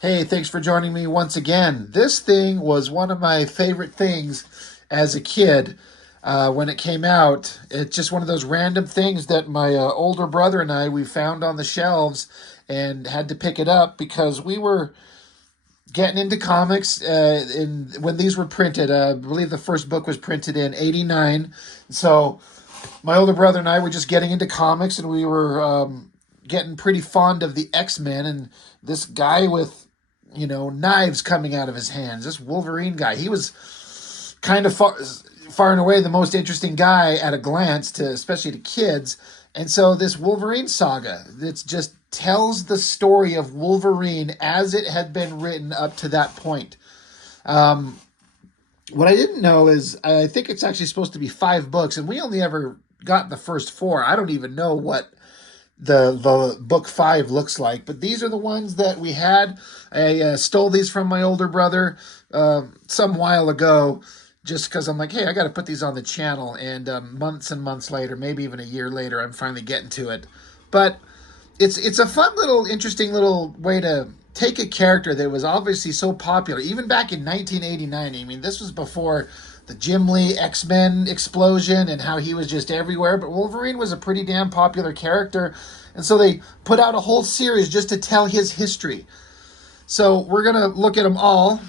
Hey, thanks for joining me once again. This thing was one of my favorite things as a kid when it came out. It's just one of those random things that my older brother and we found on the shelves and had to pick it up because we were getting into comics when these were printed. I believe the first book was printed in '89. So my older brother and I were just getting into comics, and we were getting pretty fond of the X-Men, and this guy with knives coming out of his hands, this Wolverine guy, he was kind of far and away the most interesting guy at a glance, to especially to kids. And so this Wolverine saga, it just tells the story of Wolverine as it had been written up to that point. um, what I didn't know is I think it's actually supposed to be 5 books, and we only ever got the first 4. I don't even know what the book 5 looks like, but these are the ones that we had. I stole these from my older brother some while ago, just because I'm like, hey, I got to put these on the channel. And months and months later, maybe even a year later, I'm finally getting to it. But it's a fun little, interesting little way to take a character that was obviously so popular, even back in 1989. I mean, this was before the Jim Lee X-Men explosion and how he was just everywhere. But Wolverine was a pretty damn popular character. And so they put out a whole series just to tell his history. So we're going to look at them all,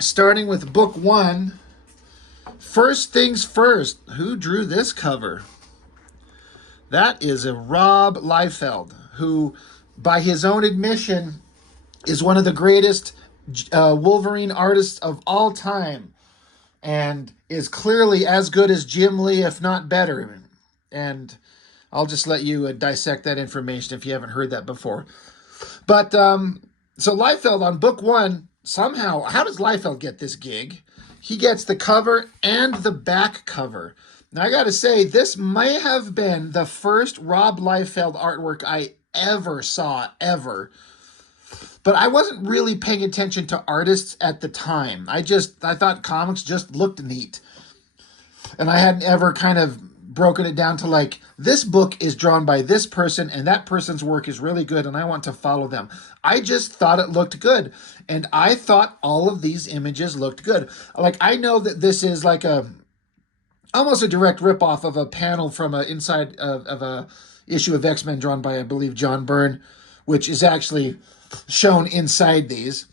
starting with book 1. First things first, who drew this cover? That is a Rob Liefeld, who, by his own admission, is one of the greatest Wolverine artists of all time, and is clearly as good as Jim Lee, if not better. And I'll just let you dissect that information if you haven't heard that before. But so Liefeld on book 1, somehow, how does Liefeld get this gig? He gets the cover and the back cover. Now, I got to say, this may have been the first Rob Liefeld artwork I ever saw, ever. But I wasn't really paying attention to artists at the time. I thought comics just looked neat. And I hadn't ever kind of broken it down to like, this book is drawn by this person and that person's work is really good and I want to follow them. I just thought it looked good. And I thought all of these images looked good. Like, I know that this is like almost a direct ripoff of a panel from a inside of a issue of X-Men drawn by, I believe, John Byrne, which is actually shown inside these.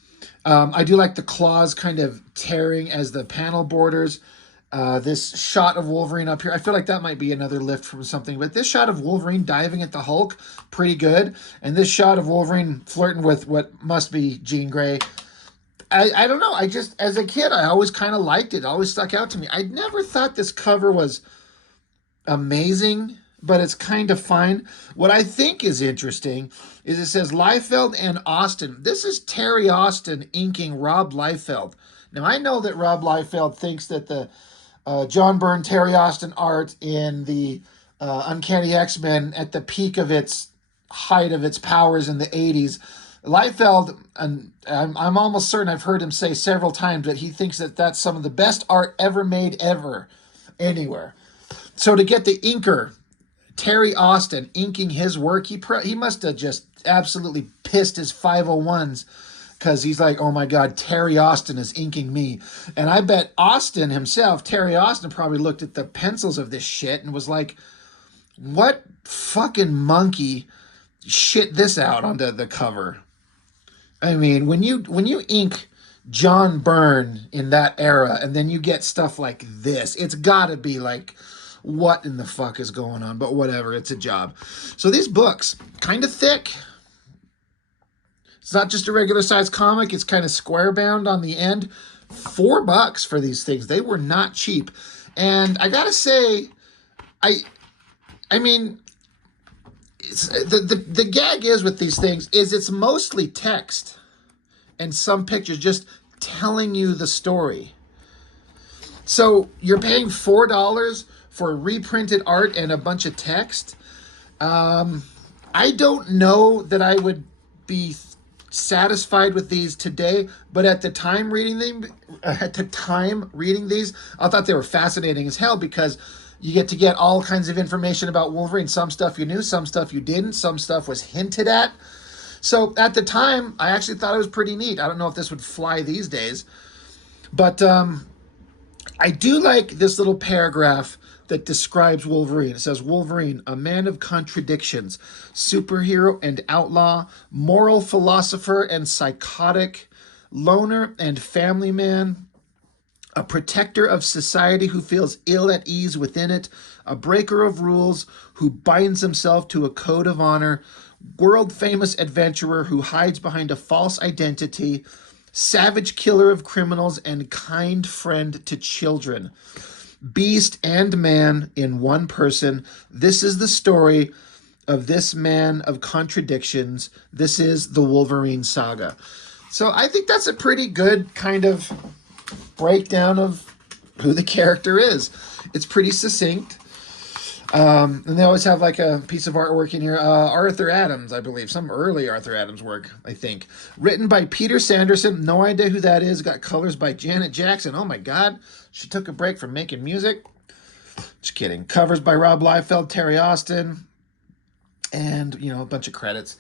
I do like the claws kind of tearing as the panel borders. This shot of Wolverine up here, I feel like that might be another lift from something, but this shot of Wolverine diving at the Hulk, pretty good. And this shot of Wolverine flirting with what must be Jean Grey, I don't know. I just, as a kid, I always kind of liked it. It always stuck out to me. I never thought this cover was amazing, but it's kind of fine. What I think is interesting is it says Liefeld and Austin. This is Terry Austin inking Rob Liefeld. Now, I know that Rob Liefeld thinks that the John Byrne, Terry Austin art in the Uncanny X-Men at the peak of its height of its powers in the 80s. Liefeld, and I'm almost certain I've heard him say several times that he thinks that that's some of the best art ever made ever, anywhere. So to get the inker, Terry Austin, inking his work, he must have just absolutely pissed his 501s, because he's like, oh my God, Terry Austin is inking me. And I bet Austin himself, Terry Austin, probably looked at the pencils of this shit and was like, what fucking monkey shit this out onto the cover? I mean, when you ink John Byrne in that era and then you get stuff like this, it's got to be like, what in the fuck is going on? But whatever, it's a job. So these books, kind of thick. It's not just a regular size comic. It's kind of square bound on the end. $4 for these things. They were not cheap. And I gotta say, I mean, the gag is with these things is it's mostly text and some pictures just telling you the story. So you're paying $4 for reprinted art and a bunch of text. I don't know that I would be satisfied with these today, but at the time reading these, I thought they were fascinating as hell, because you get all kinds of information about Wolverine. Some stuff you knew, some stuff you didn't, some stuff was hinted at. So at the time, I actually thought it was pretty neat. I don't know if this would fly these days, but I do like this little paragraph that describes Wolverine. It says, Wolverine, a man of contradictions, superhero and outlaw, moral philosopher and psychotic, loner and family man, a protector of society who feels ill at ease within it, a breaker of rules who binds himself to a code of honor, world famous adventurer who hides behind a false identity, savage killer of criminals, and kind friend to children. Beast and man in one person. This is the story of this man of contradictions. This is the Wolverine saga. So I think that's a pretty good kind of breakdown of who the character is. It's pretty succinct. And they always have like a piece of artwork in here. Arthur Adams, I believe. Some early Arthur Adams work, I think. Written by Peter Sanderson. No idea who that is. Got colors by Janet Jackson. Oh my God. She took a break from making music. Just kidding. Covers by Rob Liefeld, Terry Austin. And, you know, a bunch of credits.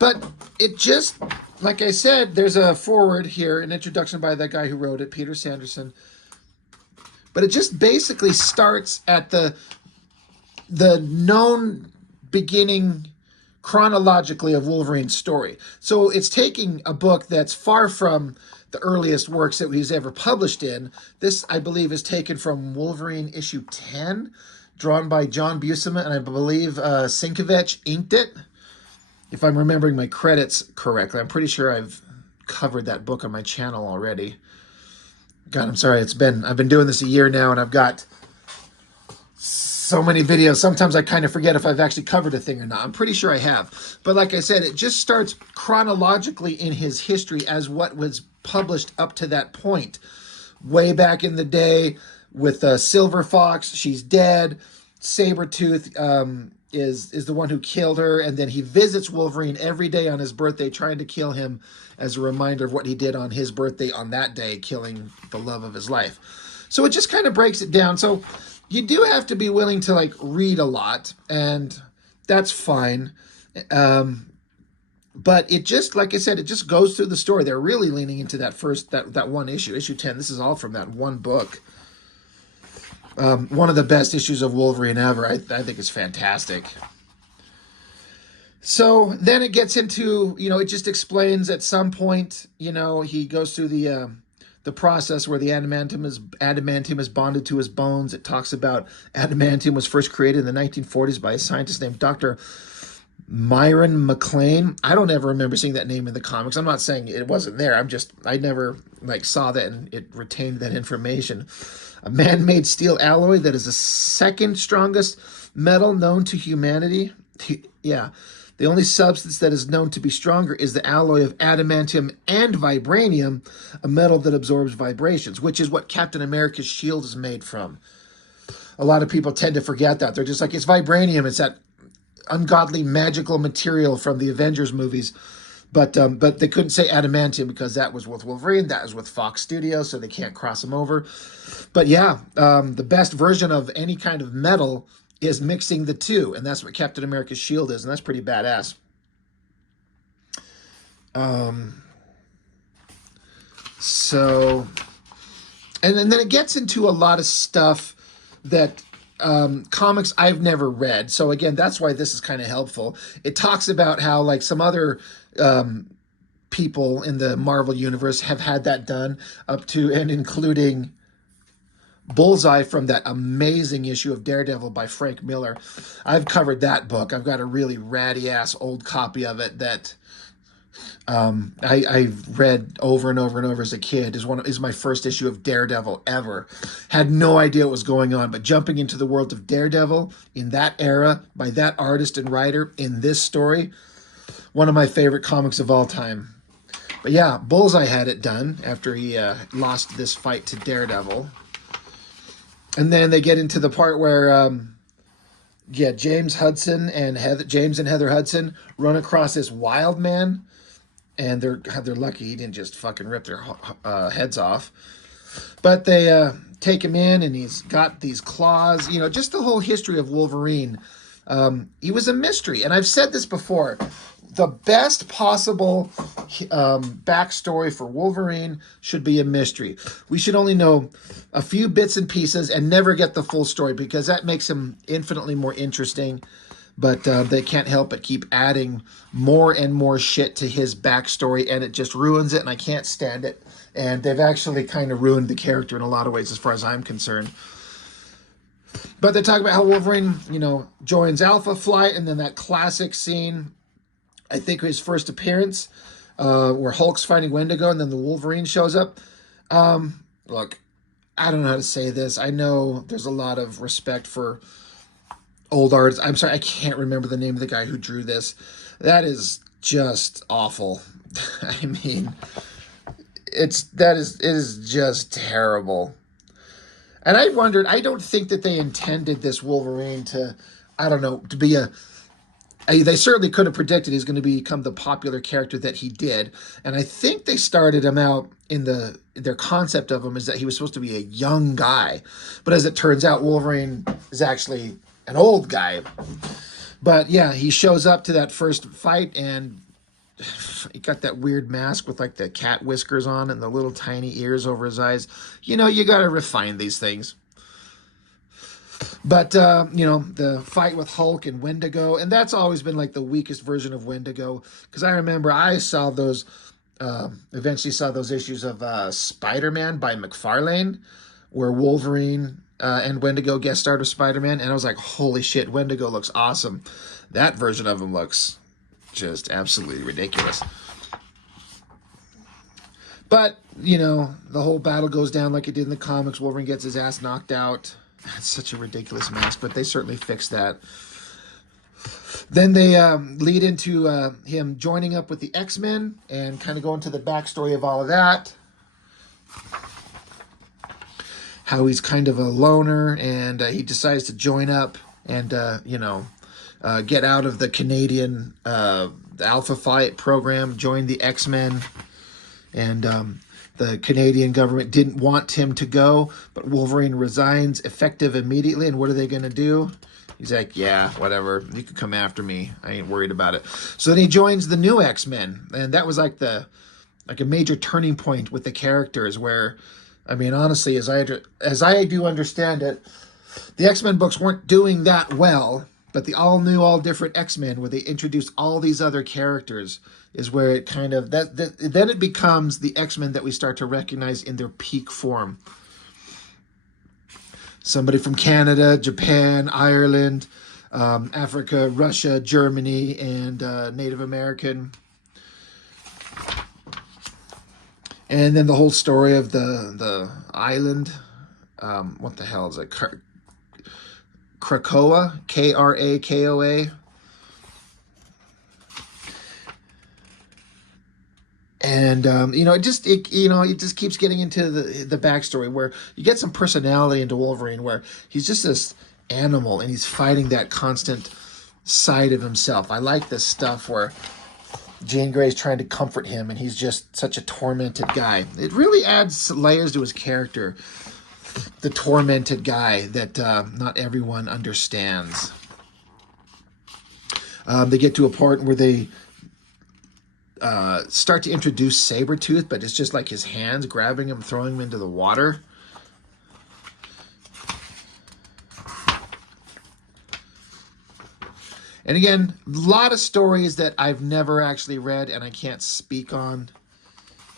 But it just, like I said, there's a foreword here, an introduction by that guy who wrote it, Peter Sanderson. But it just basically starts at the known beginning chronologically of Wolverine's story. So it's taking a book that's far from the earliest works that he's ever published in. This, I believe, is taken from Wolverine issue 10, drawn by John Buscema, and I believe Sienkiewicz inked it, if I'm remembering my credits correctly. I'm pretty sure I've covered that book on my channel already. God, I'm sorry. I've been doing this a year now, and I've got so many videos. Sometimes I kind of forget if I've actually covered a thing or not. I'm pretty sure I have. But like I said, it just starts chronologically in his history as what was published up to that point. Way back in the day with Silver Fox, she's dead. Sabretooth is the one who killed her, and then he visits Wolverine every day on his birthday, trying to kill him as a reminder of what he did on his birthday on that day, killing the love of his life. So it just kind of breaks it down. So you do have to be willing to like read a lot, and that's fine. But it just, like I said, it just goes through the story. They're really leaning into that one issue, issue 10. This is all from that one book. One of the best issues of Wolverine ever. I think it's fantastic. So then it gets into, it just explains at some point, he goes through the process where the adamantium is bonded to his bones. It talks about adamantium was first created in the 1940s by a scientist named Dr. Myron McLean. I don't ever remember seeing that name in the comics. I'm not saying it wasn't there. I never saw that and it retained that information. A man-made steel alloy that is the second strongest metal known to humanity. Yeah. The only substance that is known to be stronger is the alloy of adamantium and vibranium, a metal that absorbs vibrations, which is what Captain America's shield is made from. A lot of people tend to forget that. They're just like, it's vibranium. It's that ungodly magical material from the Avengers movies. But they couldn't say adamantium because that was with Wolverine. That was with Fox Studios, so they can't cross them over. But yeah, the best version of any kind of metal is mixing the two, and that's what Captain America's shield is, and that's pretty badass. So, and then it gets into a lot of stuff that comics I've never read. So again, that's why this is kind of helpful. It talks about how like some other people in the Marvel universe have had that done, up to and including Bullseye from that amazing issue of Daredevil by Frank Miller. I've covered that book. I've got a really ratty-ass old copy of it that I've read over and over and over as a kid. Is my first issue of Daredevil ever. Had no idea what was going on, but jumping into the world of Daredevil in that era by that artist and writer in this story, one of my favorite comics of all time. But yeah, Bullseye had it done after he lost this fight to Daredevil. And then they get into the part where, James and Heather Hudson run across this wild man, and they're lucky he didn't just fucking rip their heads off. But they take him in, and he's got these claws. Just the whole history of Wolverine He was a mystery. And I've said this before. The best possible backstory for Wolverine should be a mystery. We should only know a few bits and pieces and never get the full story, because that makes him infinitely more interesting. But they can't help but keep adding more and more shit to his backstory, and it just ruins it, and I can't stand it. And they've actually kind of ruined the character in a lot of ways as far as I'm concerned. But they talk about how Wolverine, joins Alpha Flight, and then that classic scene, I think his first appearance, where Hulk's fighting Wendigo, and then the Wolverine shows up. Look, I don't know how to say this. I know there's a lot of respect for old artists. I'm sorry, I can't remember the name of the guy who drew this. That is just awful. I mean, it is just terrible. And I wondered, I don't think that they intended this Wolverine to, I don't know, to be they certainly could have predicted he's going to become the popular character that he did. And I think they started him out in their concept of him is that he was supposed to be a young guy. But as it turns out, Wolverine is actually an old guy. But yeah, he shows up to that first fight, and he got that weird mask with like the cat whiskers on and the little tiny ears over his eyes. You got to refine these things. But, the fight with Hulk and Wendigo, and that's always been like the weakest version of Wendigo. Because I remember I saw those, eventually saw those issues of Spider-Man by McFarlane, where Wolverine and Wendigo guest starred with Spider-Man. And I was like, holy shit, Wendigo looks awesome. That version of him looks just absolutely ridiculous. But, the whole battle goes down like it did in the comics. Wolverine gets his ass knocked out. That's such a ridiculous mask, but they certainly fixed that. Then they lead into him joining up with the X-Men and kind of go into the backstory of all of that. How he's kind of a loner, and he decides to join up and, get out of the Canadian Alpha Flight program, join the X-Men. And the Canadian government didn't want him to go, but Wolverine resigns effective immediately. And what are they going to do? He's like, yeah, whatever. You can come after me. I ain't worried about it. So then he joins the new X-Men. And that was like a major turning point with the characters where, I mean, honestly, as I do understand it, the X-Men books weren't doing that well, but the all-new, all-different X-Men, where they introduced all these other characters, is where it kind of, then it becomes the X-Men that we start to recognize in their peak form. Somebody from Canada, Japan, Ireland, Africa, Russia, Germany, and Native American. And then the whole story of the island. What the hell is it? Krakoa, Krakoa. And it just keeps getting into the backstory where you get some personality into Wolverine, where he's just this animal and he's fighting that constant side of himself. I like this stuff where Jean Grey's trying to comfort him and he's just such a tormented guy. It really adds layers to his character. The tormented guy that not everyone understands. They get to a part where they start to introduce Sabretooth, but it's just like his hands grabbing him, throwing him into the water. And again, a lot of stories that I've never actually read and I can't speak on.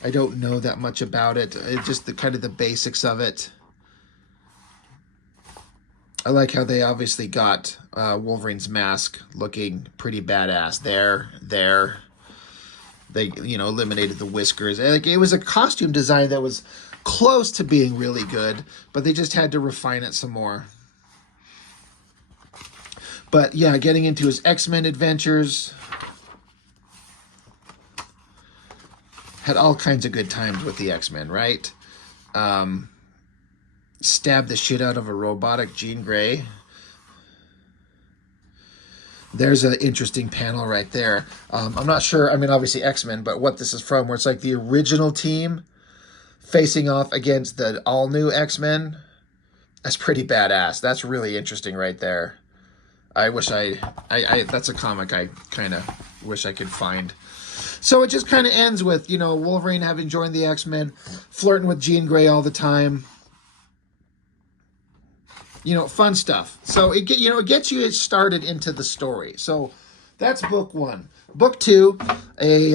I don't know that much about it. It's just the kind of the basics of it. I like how they obviously got Wolverine's mask looking pretty badass. There. They, eliminated the whiskers. Like, it was a costume design that was close to being really good, but they just had to refine it some more. But yeah, getting into his X-Men adventures. Had all kinds of good times with the X-Men, right? Stabbed the shit out of a robotic Jean Grey. There's an interesting panel right there. I'm not sure, obviously X-Men, but what this is from, where it's like the original team facing off against the all-new X-Men. That's pretty badass. That's really interesting right there. I wish that's a comic I kind of wish I could find. So it just kind of ends with, you know, Wolverine having joined the X-Men, flirting with Jean Grey all the time. You know, fun stuff. So it gets you started into the story. So that's book one. Book two, a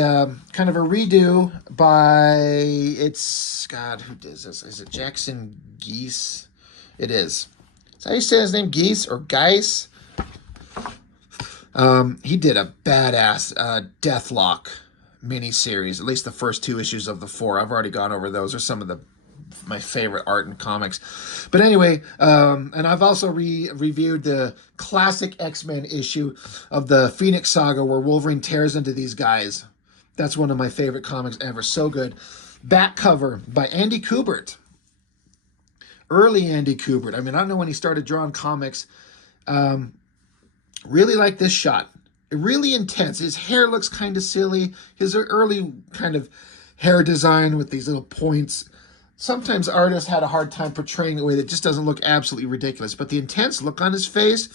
kind of a redo by who does this? Is it Jackson Geese? It is. Is that how you say his name? Geese or Geis? He did a badass Deathlock miniseries, at least the first 2 issues of the 4. I've already gone over those. Are some of my favorite art in comics. But anyway, and I've also reviewed the classic X-Men issue of the Phoenix Saga where Wolverine tears into these guys. That's one of my favorite comics ever. So good. Back cover by Andy Kubert. Early Andy Kubert. I mean, I don't know when he started drawing comics. Really like this shot. Really intense. His hair looks kind of silly. His early kind of hair design with these little points. Sometimes artists had a hard time portraying a way that just doesn't look absolutely ridiculous. But the intense look on his face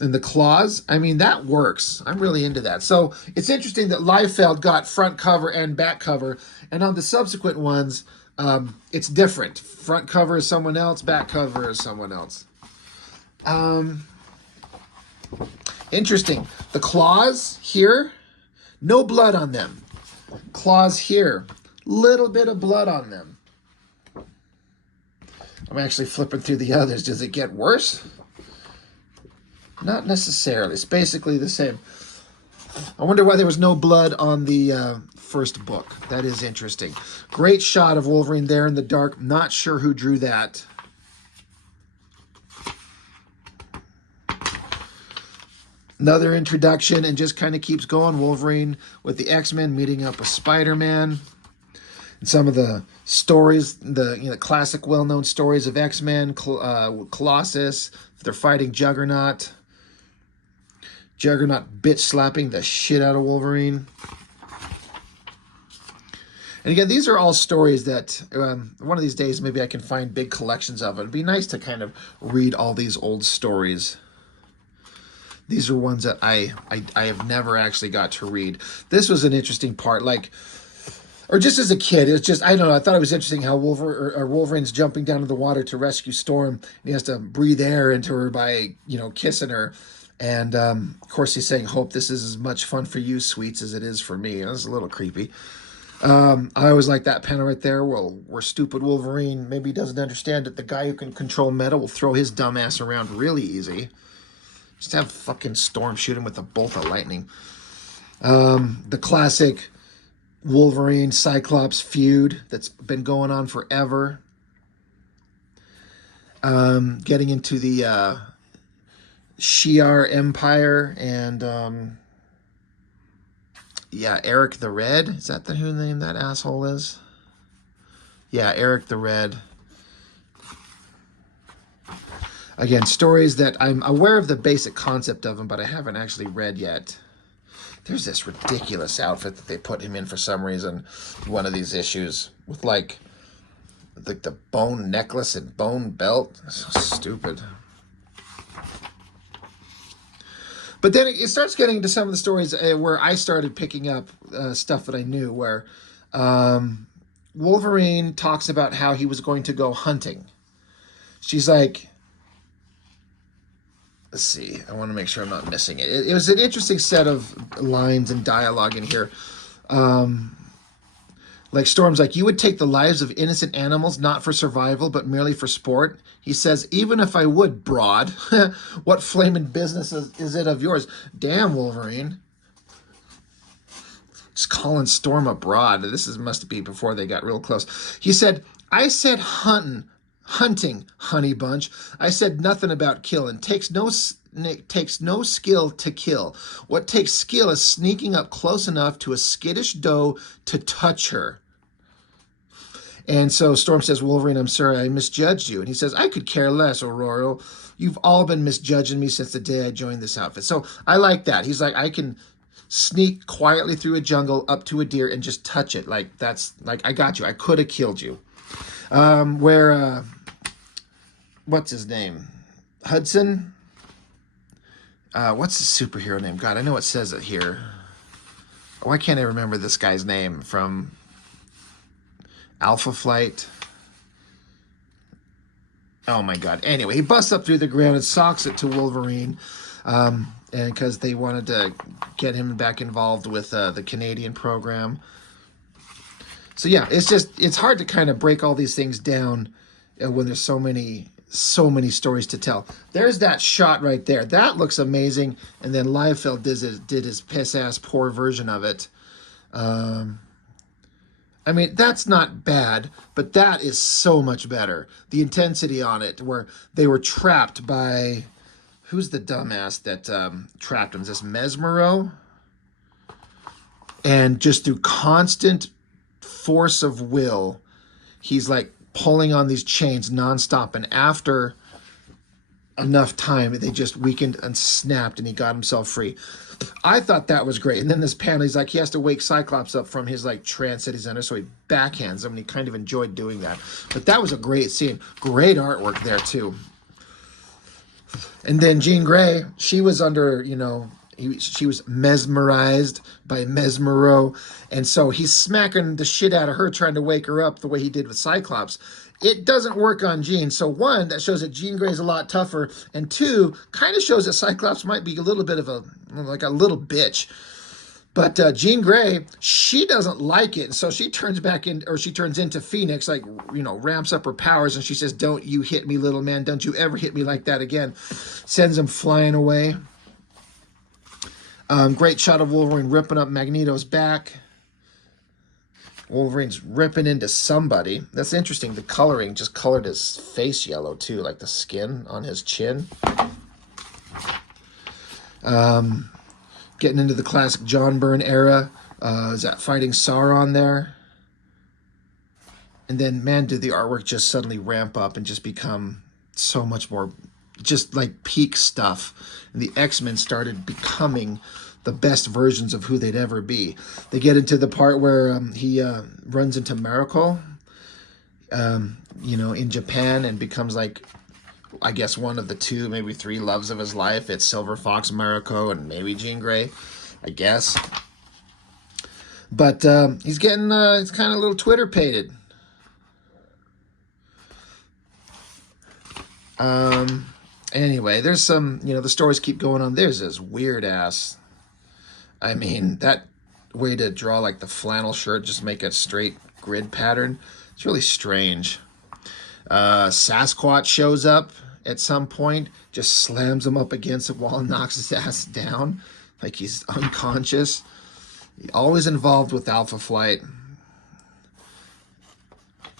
and the claws, I mean, that works. I'm really into that. So it's interesting that Liefeld got front cover and back cover. And on the subsequent ones, it's different. Front cover is someone else. Back cover is someone else. Interesting. The claws here, no blood on them. Claws here, little bit of blood on them. I'm actually flipping through the others. Does it get worse? Not necessarily. It's basically the same. I wonder why there was no blood on the first book. That is interesting. Great shot of Wolverine there in the dark. Not sure who drew that. Another introduction, and just kind of keeps going. Wolverine with the X-Men meeting up with Spider-Man. And some of the stories, the classic well-known stories of X-Men, Colossus, they're fighting Juggernaut. Juggernaut bitch slapping the shit out of Wolverine. And again, these are all stories that one of these days maybe I can find big collections of. It'd be nice to kind of read all these old stories. These are ones that I have never actually got to read. This was an interesting part, or just as a kid, it was just, I don't know, I thought it was interesting how Wolverine's jumping down to the water to rescue Storm, and he has to breathe air into her by, kissing her. And, of course, he's saying, hope this is as much fun for you, sweets, as it is for me. That was a little creepy. I always like that panel right there. Well, where stupid Wolverine maybe doesn't understand that the guy who can control metal will throw his dumb ass around really easy. Just have fucking Storm shoot him with a bolt of lightning. The classic Wolverine Cyclops feud that's been going on forever. Getting into the Shi'ar Empire and Eric the Red. Is that who the name that asshole is? Yeah, Eric the Red. Again, stories that I'm aware of the basic concept of them, but I haven't actually read yet. There's this ridiculous outfit that they put him in for some reason. One of these issues with like the bone necklace and bone belt. So stupid. But then it starts getting into some of the stories where I started picking up stuff that I knew, where Wolverine talks about how he was going to go hunting. She's like, let's see, I want to make sure I'm not missing it. It was an interesting set of lines and dialogue in here. Like Storm's like, you would take the lives of innocent animals, not for survival, but merely for sport. He says, even if I would, broad, what flaming business is it of yours? Damn, Wolverine. Just calling Storm a broad. This must be before they got real close. He said, I said hunting, honey bunch. I said nothing about killing. Takes no skill to kill. What takes skill is sneaking up close enough to a skittish doe to touch her. And so Storm says, Wolverine, I'm sorry, I misjudged you. And he says, I could care less, Aurora. You've all been misjudging me since the day I joined this outfit. So I like that. He's like, I can sneak quietly through a jungle up to a deer and just touch it. Like, that's, like, I got you. I could have killed you. What's his name? Hudson? what's the superhero name? God, I know it says it here. Why can't I remember this guy's name from Alpha Flight? Oh my God. Anyway, he busts up through the ground and socks it to Wolverine. And because they wanted to get him back involved with the Canadian program. So yeah, it's hard to kind of break all these things down when there's so many stories to tell. There's that shot right there. That looks amazing. And then Liefeld did his piss-ass poor version of it. I mean, that's not bad, but that is so much better. The intensity on it, where they were trapped by... Who's the dumbass that trapped him? Is this Mesmero? And just through constant force of will, he's like pulling on these chains nonstop. And after enough time, they just weakened and snapped, and he got himself free. I thought that was great. And then this panel, he's like, he has to wake Cyclops up from his like trance that he's under, so he backhands him, and he kind of enjoyed doing that. But that was a great scene. Great artwork there too. And then Jean Grey, she was under, you know, she was mesmerized by Mesmero, and so he's smacking the shit out of her, trying to wake her up the way he did with Cyclops. It doesn't work on Jean. So one, that shows that Jean Grey's a lot tougher, and two, kind of shows that Cyclops might be a little bit of a, like a little bitch. But Jean Grey, she doesn't like it, so she turns back in, or she turns into Phoenix, like, you know, ramps up her powers, and she says, "Don't you hit me, little man. Don't you ever hit me like that again." Sends him flying away. Great shot of Wolverine ripping up Magneto's back. Wolverine's ripping into somebody. That's interesting. The coloring just colored his face yellow, too, like the skin on his chin. Getting into the classic John Byrne era. Is that fighting Sauron there? And then, man, did the artwork just suddenly ramp up and just become so much more, just like peak stuff. And the X-Men started becoming the best versions of who they'd ever be. They get into the part where he runs into Mariko, you know, in Japan, and becomes like, I guess, one of the two, maybe three loves of his life. It's Silver Fox, Mariko, and maybe Jean Grey, I guess. But he's getting, it's kind of a little Twitter-pated. Anyway, there's some, you know, the stories keep going on. There's this weird-ass, I mean, that way to draw like the flannel shirt, just make a straight grid pattern. It's really strange. Sasquatch shows up at some point, just slams him up against the wall and knocks his ass down like he's unconscious. Always involved with Alpha Flight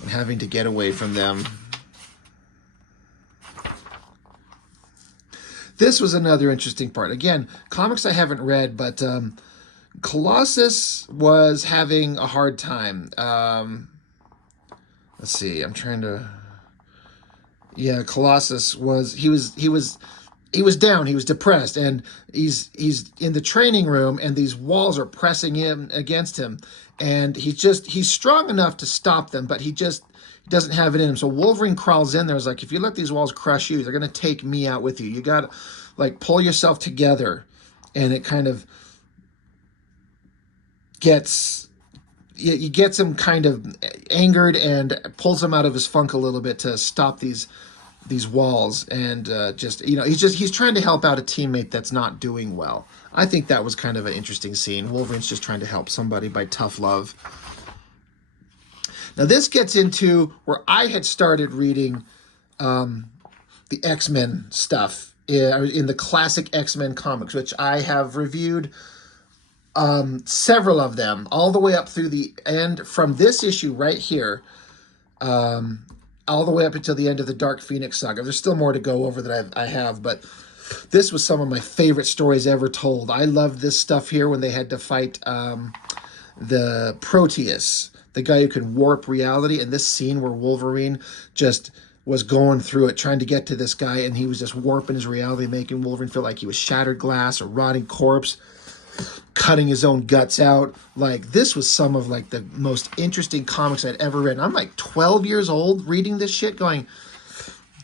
and having to get away from them. This was another interesting part. Again, comics I haven't read, but Colossus was having a hard time. Let's see, I'm trying to... Yeah, Colossus was, he was down, he was depressed, and he's in the training room, and these walls are pressing in against him, and he's strong enough to stop them, but he doesn't have it in him. So Wolverine crawls in there, is like, if you let these walls crush you, they're going to take me out with you. You got to, like, pull yourself together, and it kind of gets him kind of angered and pulls him out of his funk a little bit to stop these walls, and just, you know, he's trying to help out a teammate that's not doing well. I think that was kind of an interesting scene. Wolverine's just trying to help somebody by tough love. Now this gets into where I had started reading the X-Men stuff in the classic X-Men comics, which I have reviewed several of them, all the way up through the end, from this issue right here, all the way up until the end of the Dark Phoenix saga. There's still more to go over that I have, but this was some of my favorite stories ever told. I loved this stuff here when they had to fight the Proteus, the guy who can warp reality, and this scene where Wolverine just was going through it, trying to get to this guy, and he was just warping his reality, making Wolverine feel like he was shattered glass or rotting corpse, cutting his own guts out. Like, this was some of like the most interesting comics I'd ever read. And I'm like 12 years old reading this shit going,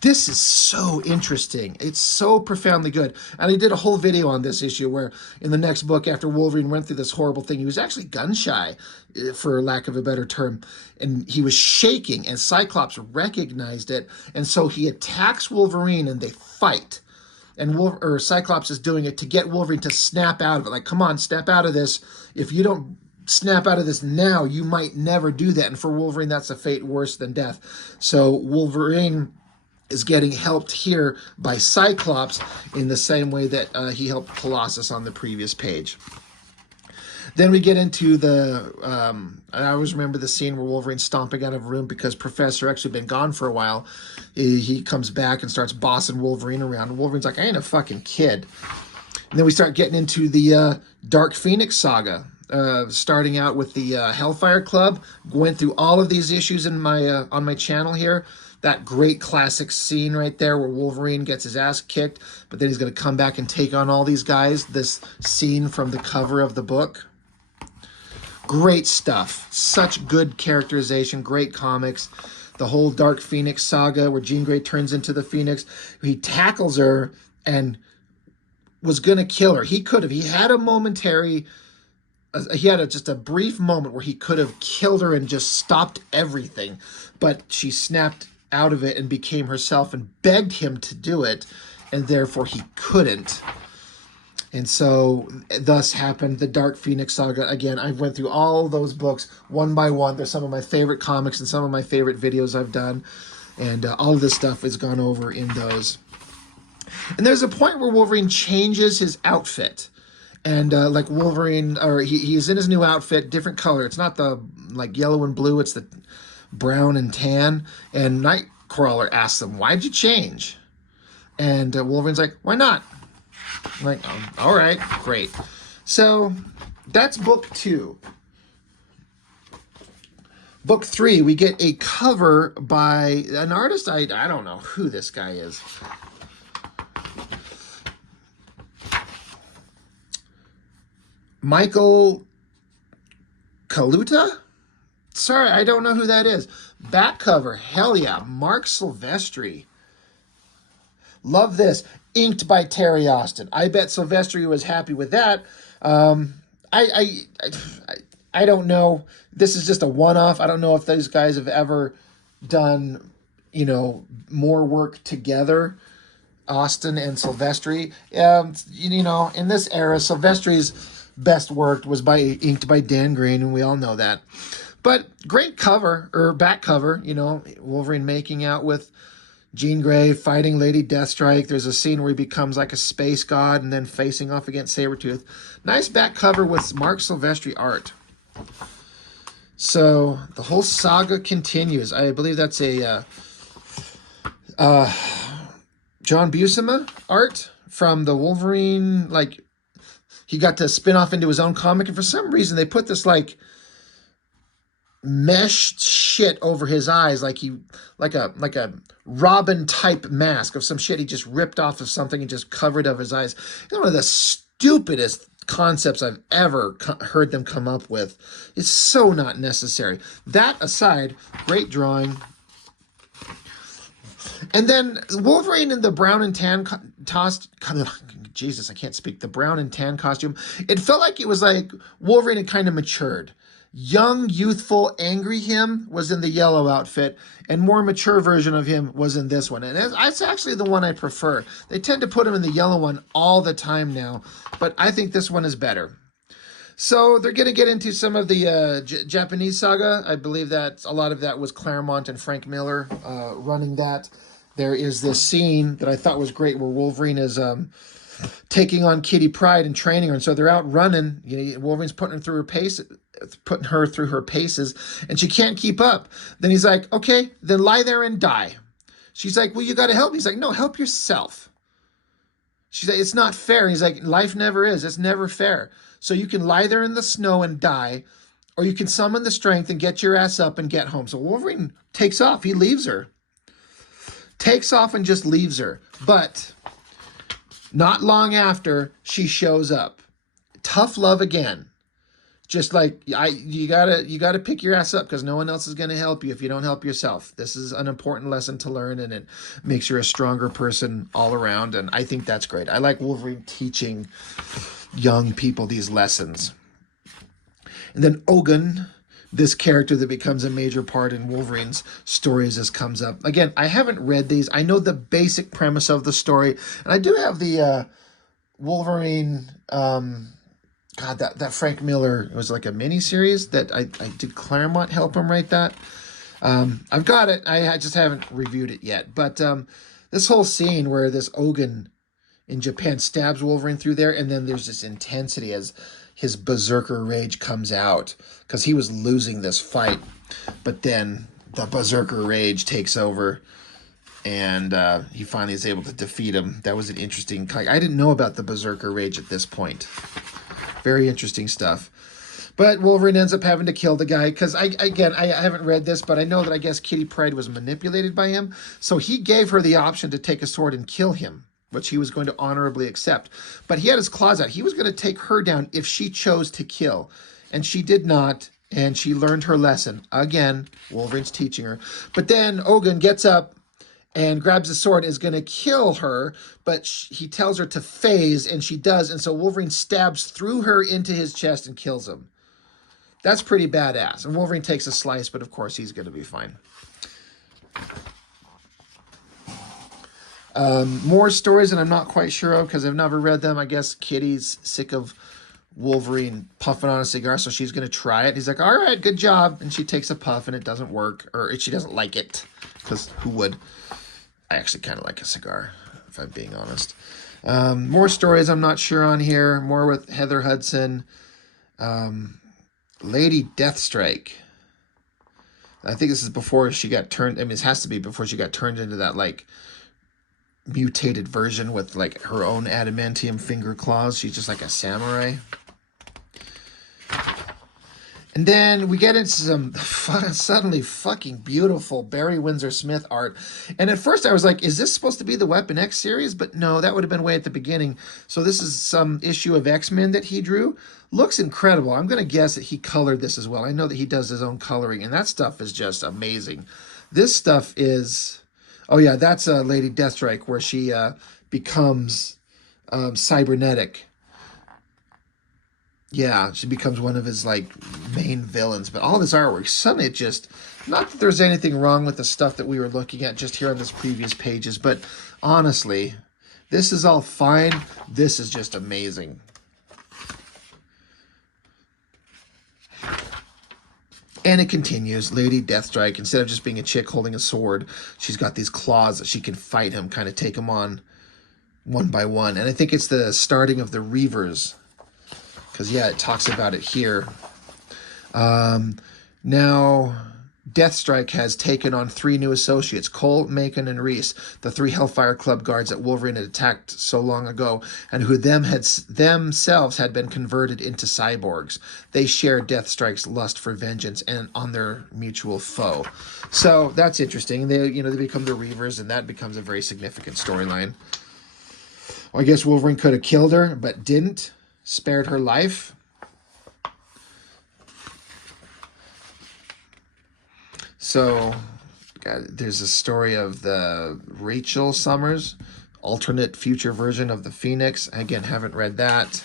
This is so interesting. It's so profoundly good. And I did a whole video on this issue where in the next book, after Wolverine went through this horrible thing, he was actually gun shy, for lack of a better term. And he was shaking, and Cyclops recognized it. And so he attacks Wolverine and they fight. And Cyclops is doing it to get Wolverine to snap out of it. Like, come on, snap out of this. If you don't snap out of this now, you might never do that. And for Wolverine, that's a fate worse than death. So Wolverine is getting helped here by Cyclops in the same way that he helped Colossus on the previous page. Then we get into the, I always remember the scene where Wolverine's stomping out of a room because Professor actually been gone for a while. He comes back and starts bossing Wolverine around. And Wolverine's like, I ain't a fucking kid. And then we start getting into the Dark Phoenix saga. Starting out with the Hellfire Club. Went through all of these issues in my on my channel here. That great classic scene right there where Wolverine gets his ass kicked, but then he's going to come back and take on all these guys. This scene from the cover of the book. Great stuff. Such good characterization. Great comics. The whole Dark Phoenix saga where Jean Grey turns into the Phoenix. He tackles her and was going to kill her. He could have. He had a momentary... He had just a brief moment where he could have killed her and just stopped everything. But she snapped out of it and became herself and begged him to do it. And therefore he couldn't. And so thus happened the Dark Phoenix saga. Again, I went through all those books one by one. They're some of my favorite comics and some of my favorite videos I've done. And all of this stuff has gone over in those. And there's a point where Wolverine changes his outfit. And like Wolverine, or he's in his new outfit, different color. It's not the like yellow and blue, it's the brown and tan. And Nightcrawler asks him, why'd you change? And Wolverine's like, why not? I'm like, oh, all right, great. So that's book 2. Book 3, we get a cover by an artist, I don't know who this guy is. Michael Kaluta? Sorry, I don't know who that is. Back cover, hell yeah. Mark Silvestri. Love this. Inked by Terry Austin. I bet Silvestri was happy with that. I don't know. This is just a one-off. I don't know if those guys have ever done, you know, more work together. Austin and Silvestri. You know, in this era, Silvestri's best work was inked by Dan Green, and we all know that. But great cover, or back cover, you know, Wolverine making out with Jean Grey, fighting Lady Deathstrike. There's a scene where he becomes like a space god and then facing off against Sabretooth. Nice back cover with Mark Silvestri art. So the whole saga continues. I believe that's a John Buscema art from the Wolverine, like, he got to spin off into his own comic, and for some reason they put this like meshed shit over his eyes, like a Robin type mask of some shit he just ripped off of something and just covered up his eyes. It's one of the stupidest concepts I've ever heard them come up with. It's so not necessary. That aside, great drawing. And then Wolverine in the brown and tan Jesus, I can't speak. The brown and tan costume. It felt like it was like Wolverine had kind of matured. Young, youthful, angry him was in the yellow outfit, and more mature version of him was in this one. And it's actually the one I prefer. They tend to put him in the yellow one all the time now, but I think this one is better. So they're going to get into some of the Japanese saga. I believe that a lot of that was Claremont and Frank Miller running that. There is this scene that I thought was great where Wolverine is taking on Kitty Pryde and training her, and so they're out running. You know, Wolverine's putting her through her paces, and she can't keep up. Then he's like, "Okay, then lie there and die." She's like, "Well, you got to help me." He's like, "No, help yourself." She's like, "It's not fair." He's like, "Life never is. It's never fair. So you can lie there in the snow and die, or you can summon the strength and get your ass up and get home." So Wolverine takes off. He leaves her. Takes off and just leaves her. But not long after, she shows up. Tough love again. Just like you gotta pick your ass up because no one else is gonna help you if you don't help yourself. This is an important lesson to learn, and it makes you a stronger person all around. And I think that's great. I like Wolverine teaching young people these lessons. And then Ogun, this character that becomes a major part in Wolverine's story as this comes up. Again, I haven't read these. I know the basic premise of the story, and I do have the Wolverine. God, that Frank Miller, it was like a mini series that I did Claremont help him write that. I've got it. I just haven't reviewed it yet. But this whole scene where this Ogun in Japan stabs Wolverine through there, and then there's this intensity as his berserker rage comes out because he was losing this fight, but then the berserker rage takes over, and he finally is able to defeat him. That was an interesting. I didn't know about the berserker rage at this point. Very interesting stuff. But Wolverine ends up having to kill the guy because, I haven't read this, but I know that I guess Kitty Pryde was manipulated by him. So he gave her the option to take a sword and kill him, which he was going to honorably accept. But he had his claws out. He was going to take her down if she chose to kill. And she did not, and she learned her lesson. Again, Wolverine's teaching her. But then Ogun gets up and grabs the sword, is going to kill her, but he tells her to phase, and she does, and so Wolverine stabs through her into his chest and kills him. That's pretty badass. And Wolverine takes a slice, but of course he's going to be fine. More stories that I'm not quite sure of because I've never read them. I guess Kitty's sick of Wolverine puffing on a cigar, so she's going to try it. He's like, all right, good job. And she takes a puff, and it doesn't work, or she doesn't like it, because who would? I actually kind of like a cigar, if I'm being honest. More stories I'm not sure on here. More with Heather Hudson. Lady Deathstrike. I think this is before she got turned. I mean, this has to be before she got turned into that, like, mutated version with, like, her own adamantium finger claws. She's just like a samurai. And then we get into some suddenly fucking beautiful Barry Windsor Smith art. And at first I was like, is this supposed to be the Weapon X series? But no, that would have been way at the beginning. So this is some issue of X-Men that he drew. Looks incredible. I'm going to guess that he colored this as well. I know that he does his own coloring, and that stuff is just amazing. This stuff is... Oh yeah, that's Lady Deathstrike, where she becomes cybernetic. Yeah, she becomes one of his, like, main villains. But all this artwork, suddenly it just... Not that there's anything wrong with the stuff that we were looking at just here on this previous pages, but honestly, this is all fine. This is just amazing. And it continues. Lady Deathstrike, instead of just being a chick holding a sword, she's got these claws that she can fight him, kind of take him on one by one. And I think it's the starting of the Reavers. Because, yeah, it talks about it here. Now, Deathstrike has taken on 3 new associates, Cole, Macon, and Reese, the 3 Hellfire Club guards that Wolverine had attacked so long ago, and who themselves had been converted into cyborgs. They share Deathstrike's lust for vengeance and on their mutual foe. So that's interesting. They become the Reavers, and that becomes a very significant storyline. Well, I guess Wolverine could have killed her, but didn't. Spared her life. So, there's a story of the Rachel Summers, alternate future version of the Phoenix. Again, haven't read that.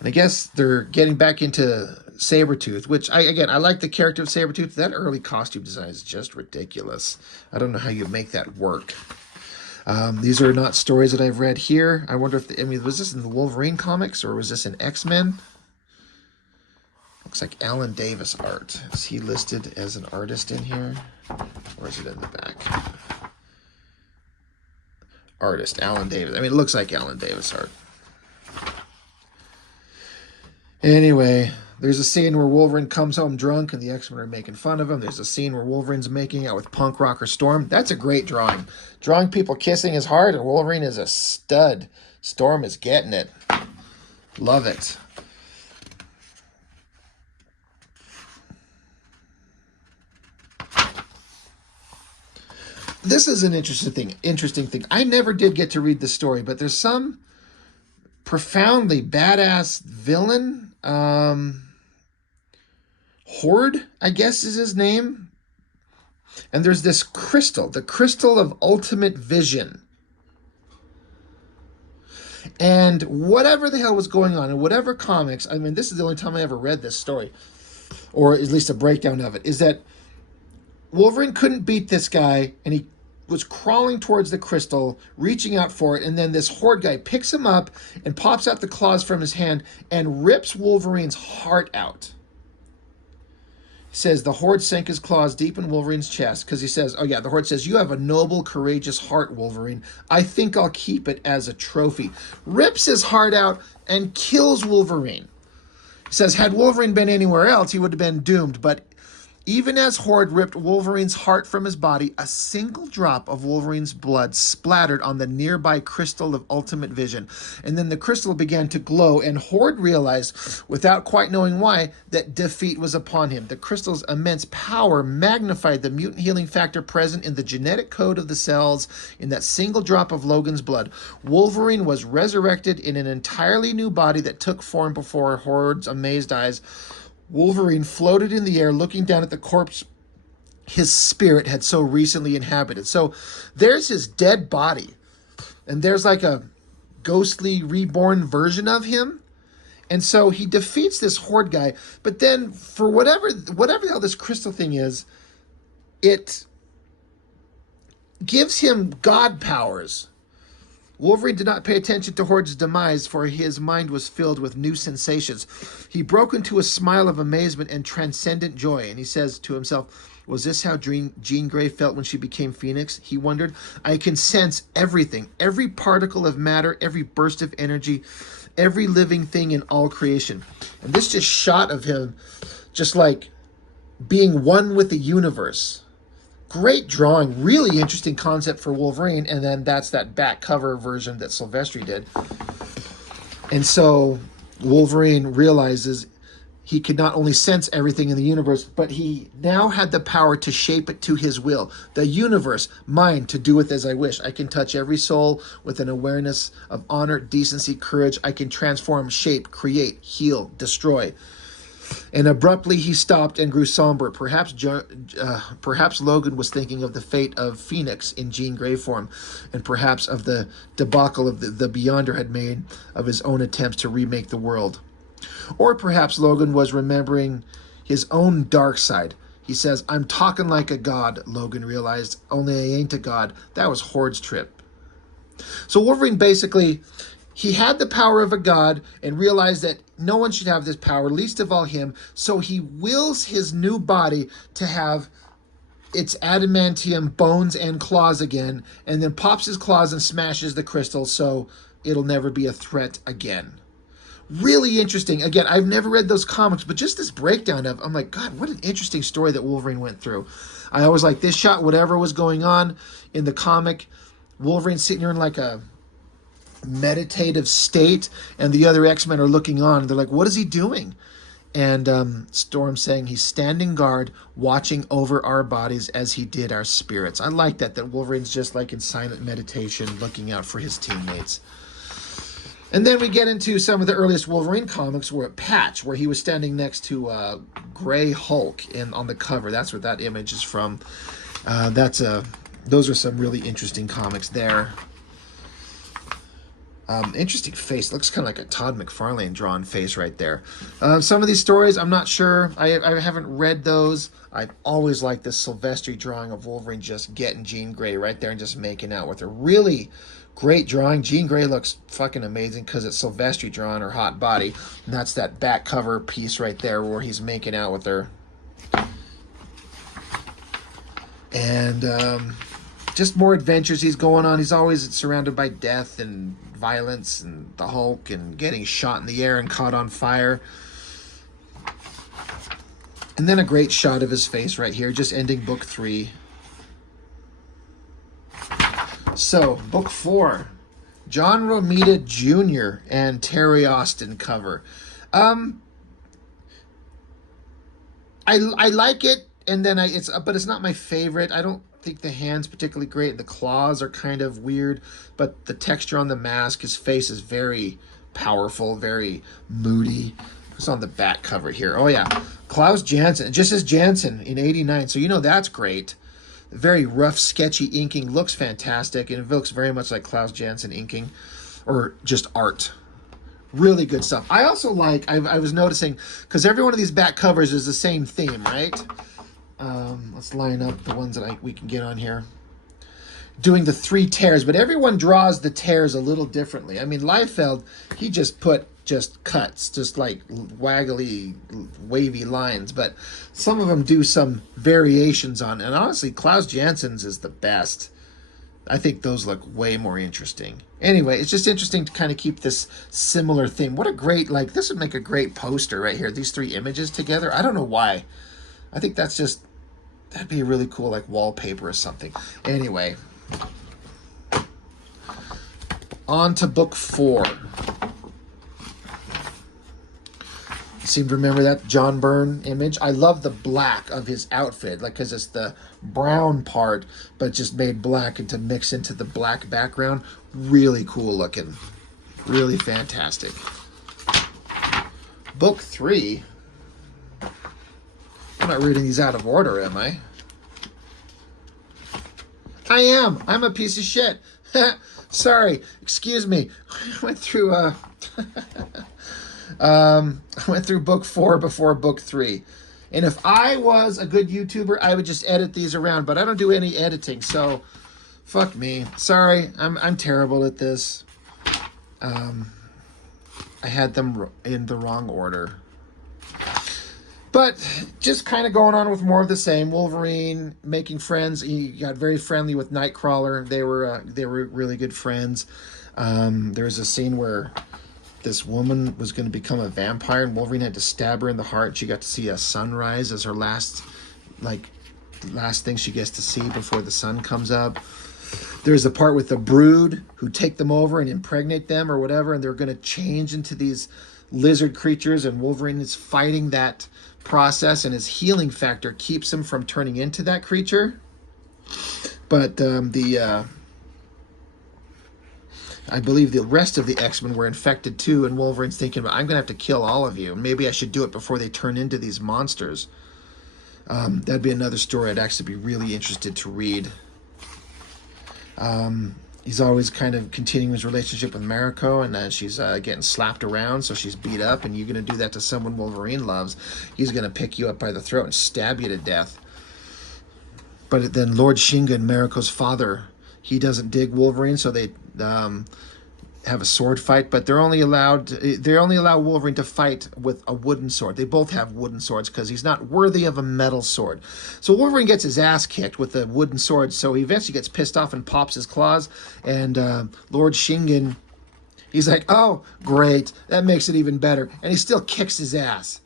And I guess they're getting back into Sabretooth, which, I like the character of Sabretooth. That early costume design is just ridiculous. I don't know how you make that work. These are not stories that I've read here. I wonder if, was this in the Wolverine comics or was this in X-Men? Looks like Alan Davis art. Is he listed as an artist in here? Or is it in the back? Artist, Alan Davis. I mean, it looks like Alan Davis art. Anyway, there's a scene where Wolverine comes home drunk and the X-Men are making fun of him. There's a scene where Wolverine's making out with punk rocker Storm. That's a great drawing. Drawing people kissing is hard, and Wolverine is a stud. Storm is getting it. Love it. This is an interesting thing. I never did get to read the story, but there's some profoundly badass villain. Horde, I guess is his name. And there's this crystal, the crystal of ultimate vision. And whatever the hell was going on in whatever comics, I mean, this is the only time I ever read this story, or at least a breakdown of it, is that Wolverine couldn't beat this guy, and he was crawling towards the crystal, reaching out for it, and then this Horde guy picks him up and pops out the claws from his hand and rips Wolverine's heart out. He says the Horde sank his claws deep in Wolverine's chest because he says, oh yeah, the Horde says, you have a noble, courageous heart, Wolverine. I think I'll keep it as a trophy. Rips his heart out and kills Wolverine. He says, had Wolverine been anywhere else, he would have been doomed, but even as Horde ripped Wolverine's heart from his body, a single drop of Wolverine's blood splattered on the nearby crystal of ultimate vision. And then the crystal began to glow, and Horde realized, without quite knowing why, that defeat was upon him. The crystal's immense power magnified the mutant healing factor present in the genetic code of the cells in that single drop of Logan's blood. Wolverine was resurrected in an entirely new body that took form before Horde's amazed eyes. Wolverine floated in the air, looking down at the corpse his spirit had so recently inhabited. So there's his dead body, and there's like a ghostly reborn version of him. And so he defeats this Horde guy, but then for whatever the hell this crystal thing is, it gives him God powers. Wolverine did not pay attention to Horde's demise, for his mind was filled with new sensations. He broke into a smile of amazement and transcendent joy, and he says to himself, was this how Jean Grey felt when she became Phoenix? He wondered. I can sense everything, every particle of matter, every burst of energy, every living thing in all creation. And this just shot of him just like being one with the universe. Great drawing, really interesting concept for Wolverine, and then that's that back cover version that Silvestri did. And so Wolverine realizes he could not only sense everything in the universe, but he now had the power to shape it to his will. The universe, mine, to do with as I wish. I can touch every soul with an awareness of honor, decency, courage. I can transform, shape, create, heal, destroy. And abruptly he stopped and grew somber. Perhaps Logan was thinking of the fate of Phoenix in Jean Grey form, and perhaps of the debacle of the Beyonder had made of his own attempts to remake the world. Or perhaps Logan was remembering his own dark side. He says, I'm talking like a god, Logan realized, only I ain't a god. That was Horde's trip. So Wolverine basically, he had the power of a god and realized that no one should have this power, least of all him. So he wills his new body to have its adamantium bones and claws again, and then pops his claws and smashes the crystal so it'll never be a threat again. Really interesting. Again, I've never read those comics, but just this breakdown of, I'm like, God, what an interesting story that Wolverine went through. I always like this shot, whatever was going on in the comic, Wolverine sitting here in like a meditative state, and the other X-Men are looking on. They're like, what is he doing? And Storm saying he's standing guard, watching over our bodies as he did our spirits. I like that Wolverine's just like in silent meditation, looking out for his teammates. And then we get into some of the earliest Wolverine comics where Patch, where he was standing next to Grey Hulk on the cover. That's where that image is from. Those are some really interesting comics there. Interesting face. Looks kind of like a Todd McFarlane drawn face right there. Some of these stories, I'm not sure. I haven't read those. I've always liked this Silvestri drawing of Wolverine just getting Jean Grey right there and just making out with her. Really great drawing. Jean Grey looks fucking amazing because it's Silvestri drawing her hot body. And that's that back cover piece right there where he's making out with her. And just more adventures he's going on. He's always surrounded by death and violence and the Hulk and getting shot in the air and caught on fire. And then a great shot of his face right here, just ending book 3. So, book 4, John Romita Jr. and Terry Austin cover. I like it, and then but it's not my favorite. I don't think the hand's particularly great. The claws are kind of weird, but the texture on the mask, his face is very powerful, very moody. Who's on the back cover here? Oh, yeah. Klaus Janson. It just says Janson in 89. So, you know, that's great. Very rough, sketchy inking. Looks fantastic. And it looks very much like Klaus Janson inking. Or just art. Really good stuff. I also like, I was noticing, because every one of these back covers is the same theme, right? Let's line up the ones that we can get on here. Doing the 3 tears, but everyone draws the tears a little differently. I mean, Liefeld, he just put cuts, just like waggly, wavy lines, but some of them do some variations on it. And honestly, Klaus Janssen's is the best. I think those look way more interesting. Anyway, it's just interesting to kind of keep this similar theme. What a great, like, this would make a great poster right here. These 3 images together. I don't know why. I think that's just, that'd be a really cool, like, wallpaper or something. Anyway. On to book 4. Seem to remember that John Byrne image. I love the black of his outfit, like, because it's the brown part, but just made black and to mix into the black background. Really cool looking. Really fantastic. Book 3. I'm not reading these out of order, am I? I am. I'm a piece of shit. Sorry. Excuse me. I went through I went through book 4 before book 3. And if I was a good YouTuber, I would just edit these around, but I don't do any editing, so fuck me. Sorry. I'm terrible at this. I had them in the wrong order. But just kind of going on with more of the same. Wolverine making friends. He got very friendly with Nightcrawler. They were really good friends. There was a scene where this woman was going to become a vampire, and Wolverine had to stab her in the heart. She got to see a sunrise as her last thing she gets to see before the sun comes up. There's a part with the Brood who take them over and impregnate them or whatever, and they're going to change into these lizard creatures, and Wolverine is fighting that process, and his healing factor keeps him from turning into that creature. But I believe the rest of the X-Men were infected too, and Wolverine's thinking, I'm going to have to kill all of you. Maybe I should do it before they turn into these monsters. That'd be another story I'd actually be really interested to read. He's always kind of continuing his relationship with Mariko, and she's getting slapped around, so she's beat up, and you're going to do that to someone Wolverine loves. He's going to pick you up by the throat and stab you to death. But then Lord Shinga, Mariko's father, he doesn't dig Wolverine, so they have a sword fight, but they only allow Wolverine to fight with a wooden sword. They both have wooden swords because he's not worthy of a metal sword. So Wolverine gets his ass kicked with a wooden sword, so he eventually gets pissed off and pops his claws, and Lord Shingen, he's like, oh, great, that makes it even better, and he still kicks his ass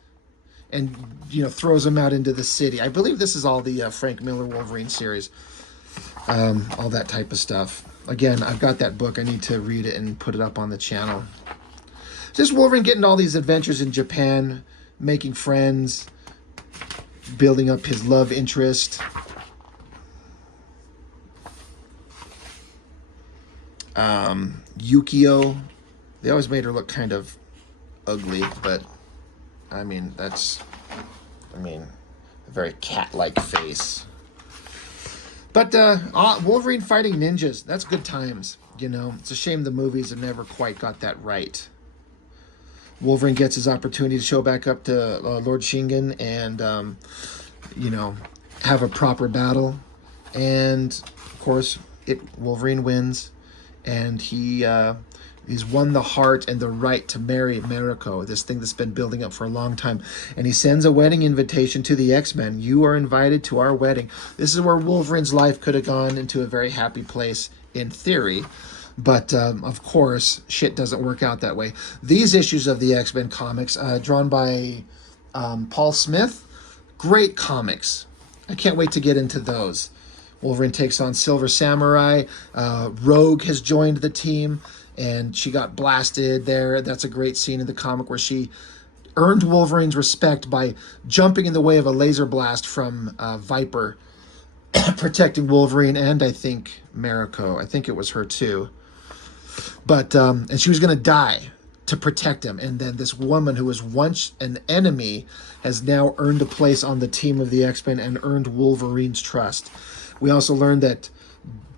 and, you know, throws him out into the city. I believe this is all the Frank Miller Wolverine series, all that type of stuff. Again, I've got that book. I need to read it and put it up on the channel. Just Wolverine getting all these adventures in Japan, making friends, building up his love interest. Yukio, they always made her look kind of ugly, but I mean, a very cat-like face. But Wolverine fighting ninjas, that's good times, you know. It's a shame the movies have never quite got that right. Wolverine gets his opportunity to show back up to Lord Shingen and, you know, have a proper battle. And, of course, Wolverine wins. And he's won the heart and the right to marry Mariko, this thing that's been building up for a long time. And he sends a wedding invitation to the X-Men. You are invited to our wedding. This is where Wolverine's life could have gone into a very happy place in theory. But, of course, shit doesn't work out that way. These issues of the X-Men comics, drawn by Paul Smith, great comics. I can't wait to get into those. Wolverine takes on Silver Samurai. Rogue has joined the team, and she got blasted there. That's a great scene in the comic where she earned Wolverine's respect by jumping in the way of a laser blast from Viper, protecting Wolverine and I think Mariko. I think it was her too. But and she was going to die to protect him. And then this woman who was once an enemy has now earned a place on the team of the X-Men and earned Wolverine's trust. We also learned that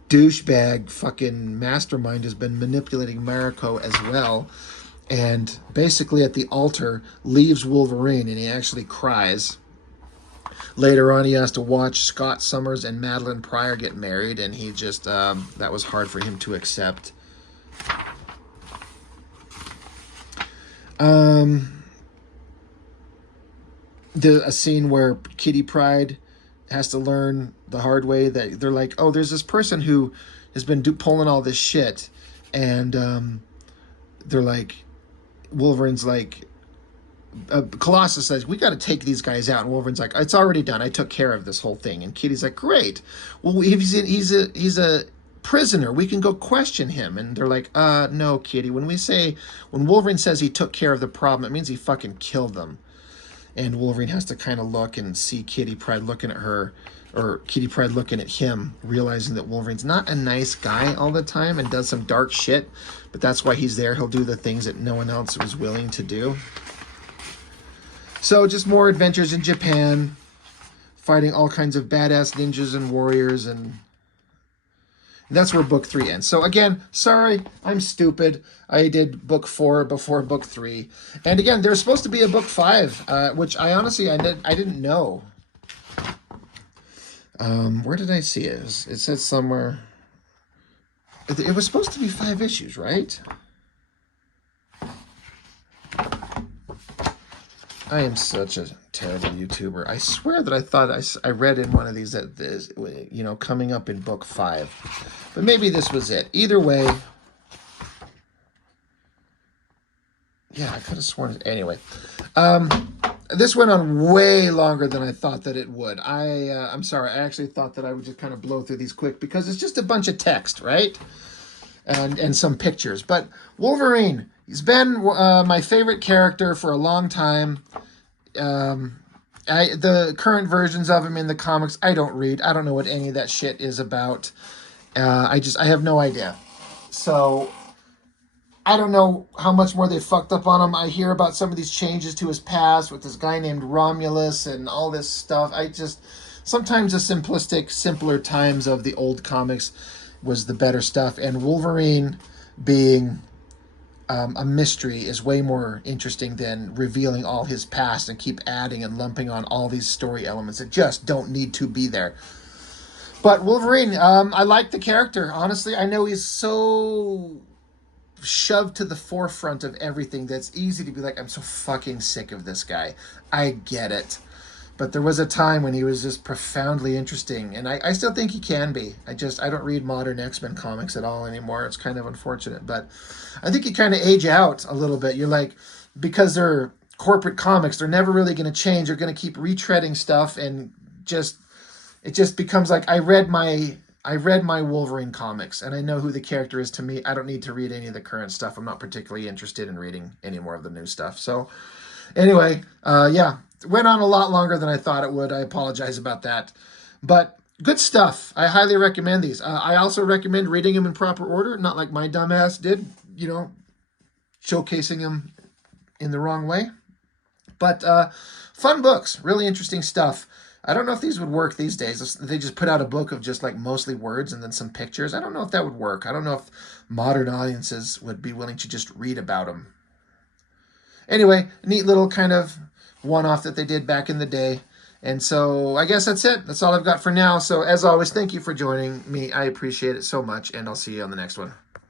douchebag fucking mastermind has been manipulating Mariko as well. And basically at the altar leaves Wolverine, and he actually cries. Later on, he has to watch Scott Summers and Madeline Pryor get married, and he just, that was hard for him to accept. A scene where Kitty Pryde has to learn the hard way that they're like, oh, there's this person who has been pulling all this shit, and they're like, Wolverine's like, Colossus says, we got to take these guys out. And Wolverine's like, it's already done. I took care of this whole thing. And Kitty's like, great. Well, he's a prisoner. We can go question him. And they're like, no, Kitty. When Wolverine says he took care of the problem, it means he fucking killed them. And Wolverine has to kind of look and see Kitty Pryde looking at her, or Kitty Pryde looking at him, realizing that Wolverine's not a nice guy all the time and does some dark shit. But that's why he's there. He'll do the things that no one else was willing to do. So just more adventures in Japan, fighting all kinds of badass ninjas and warriors, and that's where book 3 ends. So again, sorry, I'm stupid. I did book 4 before book 3. And again, there's supposed to be a book 5, which I honestly, I didn't know. Where did I see it? It said somewhere. It was supposed to be 5 issues, right? I am such a terrible YouTuber. I swear that I thought I read in one of these that this, coming up in book 5. But maybe this was it. Either way. Yeah, I could have sworn. Anyway. This went on way longer than I thought that it would. I'm sorry. I actually thought that I would just kind of blow through these quick because it's just a bunch of text, right? And some pictures. But Wolverine, he's been my favorite character for a long time. The current versions of him in the comics, I don't read. I don't know what any of that shit is about. I have no idea. So I don't know how much more they fucked up on him. I hear about some of these changes to his past with this guy named Romulus and all this stuff. Sometimes the simplistic, simpler times of the old comics was the better stuff. And Wolverine being a mystery is way more interesting than revealing all his past and keep adding and lumping on all these story elements that just don't need to be there. But Wolverine, I like the character. Honestly, I know he's so shoved to the forefront of everything that's easy to be like, I'm so fucking sick of this guy. I get it. But there was a time when he was just profoundly interesting, and I still think he can be. I don't read modern X-Men comics at all anymore. It's kind of unfortunate, but I think you kind of age out a little bit. You're like, because they're corporate comics, they're never really going to change. They're going to keep retreading stuff, and it just becomes like, I read my Wolverine comics, and I know who the character is to me. I don't need to read any of the current stuff. I'm not particularly interested in reading any more of the new stuff. So anyway, yeah. Went on a lot longer than I thought it would. I apologize about that. But good stuff. I highly recommend these. I also recommend reading them in proper order, not like my dumbass did, showcasing them in the wrong way. But fun books, really interesting stuff. I don't know if these would work these days. They just put out a book of just like mostly words and then some pictures. I don't know if that would work. I don't know if modern audiences would be willing to just read about them. Anyway, neat little kind of one-off that they did back in the day. And so I guess that's it. That's all I've got for now. So as always, thank you for joining me. I appreciate it so much, and I'll see you on the next one.